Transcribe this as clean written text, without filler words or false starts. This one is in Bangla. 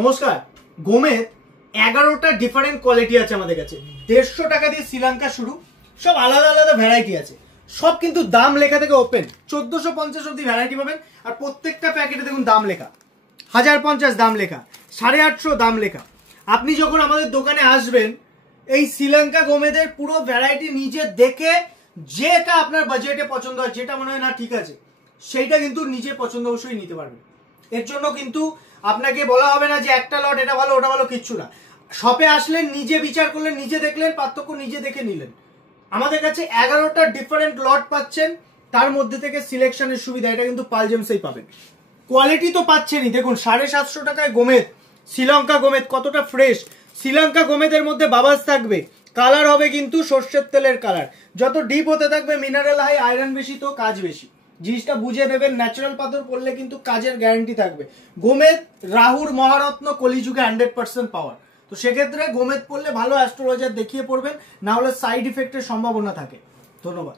নমস্কার। গোমেদ 11টা ডিফারেন্ট কোয়ালিটি আছে আমাদের কাছে। 150 টাকা দিয়ে শ্রীলঙ্কা শুরু, সব আলাদা আলাদা ভ্যারাইটি আছে, সব কিন্তু দাম লেখা থেকে ওপেন। 1450 অব্দি ভ্যারাইটি পাবেন, আর প্রত্যেকটা প্যাকেটে দেখুন দাম লেখা, 1050 দাম লেখা, 850 দাম লেখা। আপনি যখন আমাদের দোকানে আসবেন, এই শ্রীলঙ্কা গোমেদের পুরো ভ্যারাইটি নিজে দেখে যেটা আপনার বাজেটে পছন্দ হয়, যেটা মনে হয় না ঠিক আছে, সেইটা কিন্তু নিজে পছন্দ অবশ্যই নিতে পারবেন। এর জন্য কিন্তু আপনাকে বলা হবে না যে একটা লট এটা ভালো ওটা ভালো, কিচ্ছু না। শপে আসলেন, নিজে বিচার করলেন, নিজে দেখলেন, পার্থক্য নিজে দেখে নিলেন। আমাদের কাছে 11টা ডিফারেন্ট লট পাচ্ছেন, তার মধ্যে থেকে সিলেকশনের সুবিধা এটা কিন্তু পাল জেমসেই পাবেন। কোয়ালিটি তো পাচ্ছেনই, দেখুন 750 টাকায় গোমেদ, শ্রীলঙ্কা গোমেদ কতটা ফ্রেশ। শ্রীলঙ্কা গোমেদের মধ্যে বাবাস থাকবে, কালার হবে কিন্তু সর্ষের তেলের কালার। যত ডিপ হতে থাকবে মিনারেল হাই, আয়রন বেশি, তো কাজ বেশি। জিনিসটা বুঝে দেবেন, ন্যাচারাল পাথর পড়লে কিন্তু কাজের গ্যারান্টি থাকবে। গোমেদ রাহুর মহারত্ন, কলিযুগে 100% পাওয়ার। তো সেক্ষেত্রে গোমেদ পড়লে ভালো অ্যাস্ট্রোলজার দেখিয়ে পড়বেন, না হলে সাইড ইফেক্টের সম্ভাবনা থাকে। ধন্যবাদ।